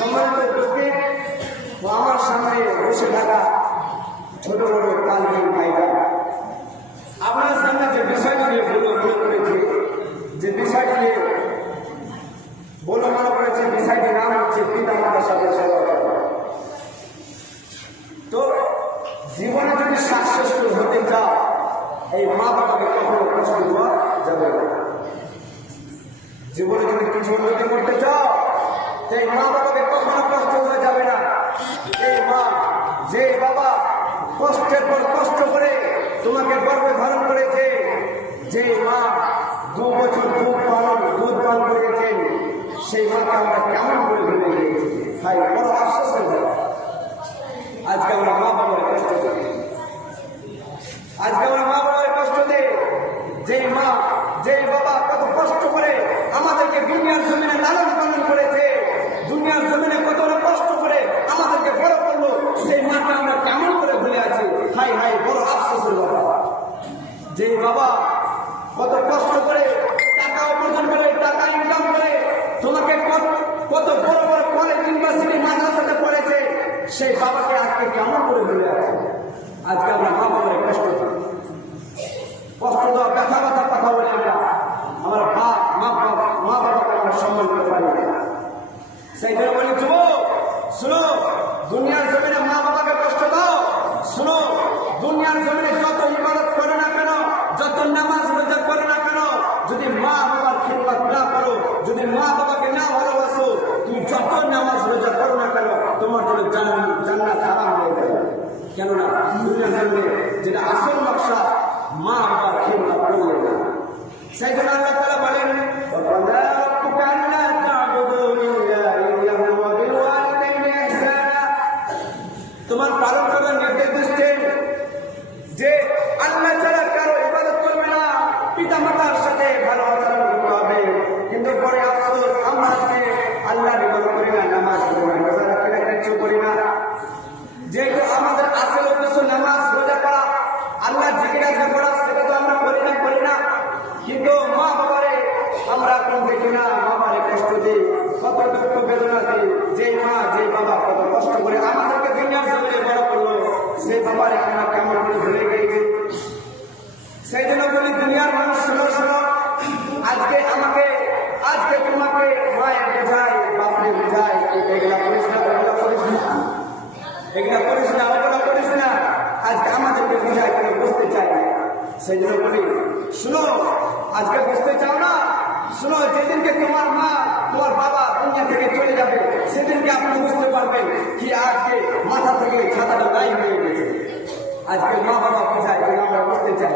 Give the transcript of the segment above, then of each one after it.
সম্মানিত উপস্থিত ও আমার সামনে বসে থাকা ছোট বড় তালহীন ভাইরা, আপনার সামনে যে বিষয়টি নিয়ে মনে করেছি, যে বিষয়টি নিয়ে মনে করেছে, বিষয়টির নাম হচ্ছে পিতা মাতার সাথে সেবা করা। তো জীবনে যদি সাকসেসফুল হতে চাও, এই মা বাবাকে কখনো কষ্ট দেওয়া যাবে না। জীবনে যদি কিছু উন্নতি করতে চাও, এই মা বাবাকে কখনো কষ্ট দেওয়া যাবে না। এই মা, যে বাবা কষ্টের পর কষ্ট করে তোমাকে গর্ভে ধারণ করেছে, যে মা 2 বছর দুধ পান করেছেন, সেই মাকে আমরা কেমন করে ভুলে গিয়েছি। তাই বড় আশ্বাস হয়ে আজকে আমরা মা বাবার কষ্ট করি। আজকে আমরা মা বাবার কষ্ট দেই। যেই মা, যেই বাবা কত কষ্ট করে আমাদেরকে দুনিয়ার জমিনে লালন পালন করেছে, দুনিয়ার জমিনে কত কষ্ট করে আমাদেরকে বড় করলো, সেই মাকে আমরা কেমন করে ভুলে আছি। হাই হাই, বড় আফসোসের বাবা। যেই বাবা কত কষ্ট করে টাকা উপার্জন করে, টাকা ইনকাম করে তোমাকে কত বড় বড় কলেজ ইউনিভার্সিটি মাদ্রাসাতে পড়েছে, সেই বাবাকে আজকে কেমন করে ভুলে আছে। আজকে আমরা মা বাবার কষ্ট দিই, কষ্ট দেওয়া ব্যথা ব্যথা কথা বলে আমরা আমার মা বাবাকে আমরা সম্মান করতে পারি না। সেই জন্য বলি, যুবক শুনো, দুনিয়ার জমিনে মা বাবাকে কষ্ট দাও। শুনো, দুনিয়ার জমিনে যত ইবাদত করে না কেন, যত নামাজ রোজা করে না কেন, যদি মা বাবার খিদমত না করো, যদি মা বাবাকে না ভালোবাসো, তুমি যত নামাজ রোজা করো না কেন, তোমার জন্য জান্নাত হারাম হয়ে যাবে। কেননা দুনিয়ার জমিনে যেটা আসল নকশা, মা বাবার খিদমত করলে না। সেই জন্য আল্লাহ তাআলা বলেন, তোমার পালন করার নির্দেশ দিচ্ছেন যে আল্লাহ ছাড়া কারো ইবাদত করবে না, পিতা মাতার সাথে ভালো আচরণ করতে হবে। কিন্তু পরে আফসোস, আমরা আজকে আল্লাহর ইবাদত করি না, নামাজ পড়ি না, রোজা রাখি না, কিছু করি না। যেহেতু আমাদের আসল উদ্দেশ্য নামাজ রোজা করা, আল্লাহ জিকির আজকার করা, সেটা তো আমরা করি না। কিন্তু মা বাবারে আমরা কোন দেখি না, বাবারে কষ্ট দিই, কত দুঃখ বেদনা দিই। যে মা, যে বাবা কত কষ্ট করে আমাদেরকে দুনিয়ার জমিনে বড় করলো, সেই বাবারে আমরা কেমন করে ভুলে গেছি। সেই জন্য বলি, দুনিয়ার মানুষ শোনো, আজকে তোমাকে মায়ের বোঝায়, বাপরে বোঝায়, এগুলা করিস না, ওগুলা করিস না, এগুলা করিস না, ওগুলা করিস না। আজকে আমাদেরকে বোঝায় কেন, বুঝতে চাই না। সেই জন্য বলি, শুনো, আজকে বুঝতে চাও না, শুনো, যেদিনকে তোমার মা, তোমার বাবা দুনিয়া থেকে চলে যাবে, সেদিনকে আপনি বুঝতে পারবেন কি আজকে মাথা থেকে ছাতাটা গায়ে হয়ে গেছে। আজকে মা বাবা বোঝায় কিন্তু আমরা বুঝতে চাই।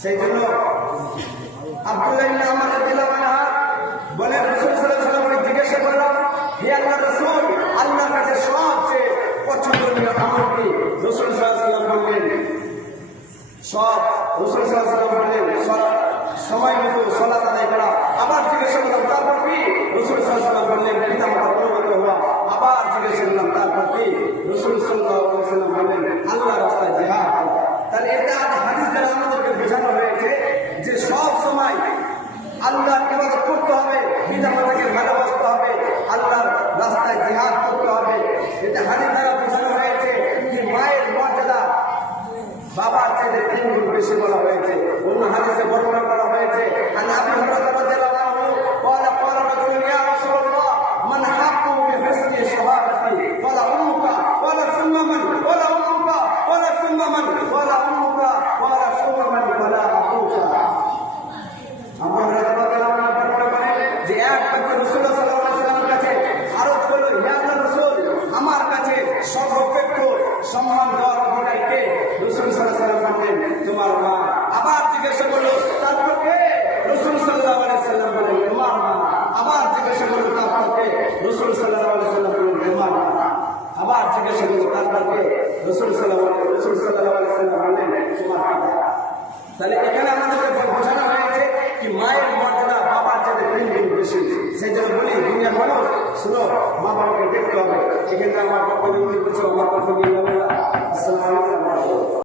সেই জন্য আব্দুল্লাহ ইবনে আমর রাদিয়াল্লাহু আনহু বলে, রাসূল সাল্লাল্লাহু আলাইহি ওয়াসাল্লামকে জিজ্ঞাসা করলাম, হে আল্লাহর রাসূল, আল্লাহর কাছে সবচেয়ে পছন্দনীয় আমল কি? রাসূল সাল্লাল্লাহু আলাইহি ওয়াসাল্লাম বললেন, রাসূল সাল্লাল্লাহু আলাইহি ওয়াসাল্লাম বললেন, সময় মতো সালাত আদায় করা। আবার জিজ্ঞাসা করলাম, তারপর কি? রাসূল সাল্লাল্লাহু আলাইহি ওয়াসাল্লাম বললেন, পিতা মাতার অনুগত হওয়া। আবার জিজ্ঞাসা করলাম, তারপর কি? রাসূল সাল্লাল্লাহু আলাইহি ওয়াসাল্লাম বললেন, আল্লাহর রাস্তায় জিহাদ। তাহলে এটা হাদিস দ্বারা আমাদেরকে বোঝানো হয়েছে যে সব সময় আল্লাহর ইবাদত করতে হবে, পিতা মাতাকে ভালোবাসতে হবে, আল্লাহর রাস্তায় জিহাদ করতে হবে। এটা হাদিস দ্বারা বোঝানো হয়েছে যে মায়ের মর্যাদা বাবার চাইতে 3 গুণ বেশি বলা হয়েছে। অন্য হাদিসে বর্ণনা করা হয়েছে, আন আবি হুরায়রা রাদিয়াল্লাহু আনহু ক্বালা ক্বালা রাজুলুন ইয়া রাসূলুল্লাহ মান হাক্কু বিহুসনি শাহাদাতি ক্বালা উম্মুকা ক্বালা সুম্মা মান ক্বালা উম্মুকা ক্বালা সুম্মা মান ক্বালা উম্মুকা ক্বালা সুম্মা মান ক্বালা আবুকা। আমরা রাদিয়াল্লাহু আনহু বর্ণনা করেন যে এক ব্যক্তি রাসূলুল্লাহ সাল্লাল্লাহু আলাইহি ওয়াসাল্লামের কাছে আরজ করল, হে আল্লাহর রাসূল, আমার কাছে সর্বোপরি সম্মান দেওয়ার অধিকারী কে? রাসূল সাল্লাল্লাহু আলাইহি ওয়াসাল্লাম বললেন, তোমার মা। আবার জিজ্ঞাসা করলো, তারপর কে? রাসূল সাল্লাল্লাহু আলাইহি ওয়াসাল্লাম বললেন, তোমার মা। আবার জিজ্ঞাসা করলো, তারপর কে? রাসূল সাল্লাল্লাহু আলাইহি ওয়াসাল্লাম বললেন, তোমার মা। আবার জিজ্ঞাসা করলো, তারপর কে? রাসূল সাল্লাল্লাহু আলাইহি ওয়াসাল্লাম বললেন, তোমার পিতা। তাহলে এখানে আমাদেরকে বোঝানো হয়েছে কি মায়ের মর্যাদা বাবার চাইতে 3 গুণ বেশি। সেই জন্য বলি, দুনিয়ার মানুষ শুনো, মা বাবাকে দেখতে হবে। এখানে আমার বক্তব্য করছে, আমার কথা নিয়ে আসসালামু আলাইকুম।